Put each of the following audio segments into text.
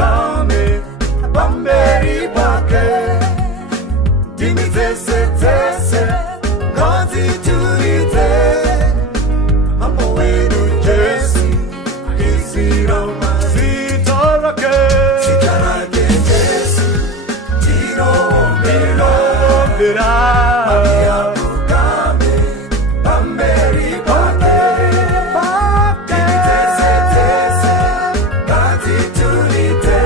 apfukame pamberi pake. Timitese tese ngaziturite mambo wedu Jesu izirama. Sitarake Jesu tinombera apfukame pamberi pake. Timitese tese ngaziturite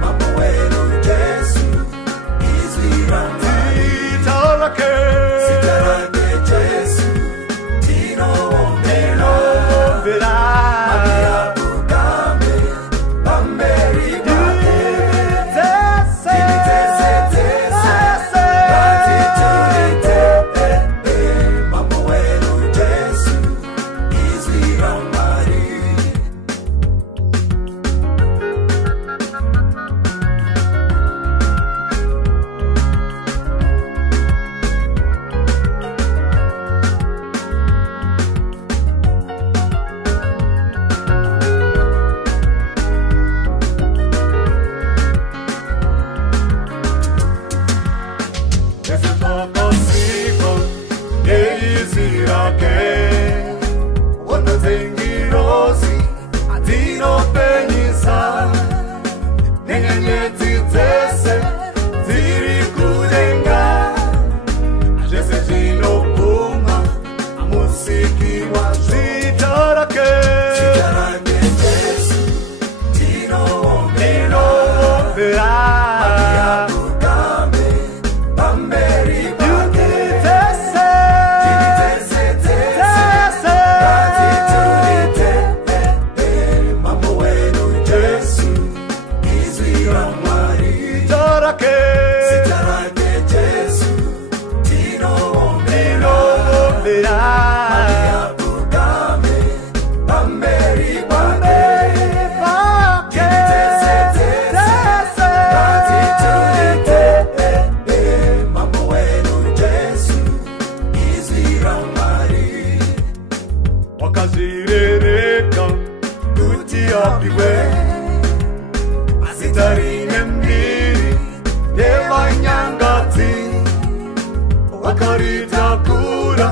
mambo wedu Jesu izirama. Sitarake Jesu tinombera apfukame pamberi pake. Timitese tese ngaziturite mambo wedu Jesu izirama. Wakazirereka kuti apiwe asitarine mbiri yevanyangadzi wakaritakura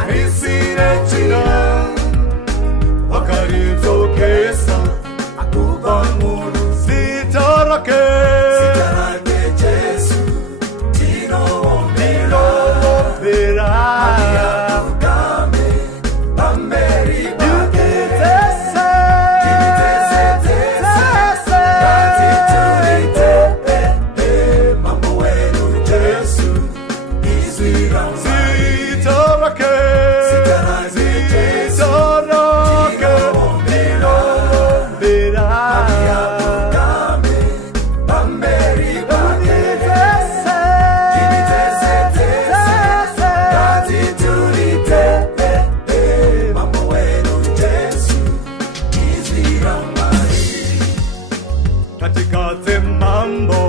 arisire china wakaridzokesa akuva munhu. Sitarake Jesu tinombera apfukame pamberi pake. Timitese tese ngaziturite mambo wedu Jesu izirama. Sitarake Jesu tinombera apfukame pamberi pake. Timitese tese ngaziturite mambo wedu Jesu izirama. Katikati mambo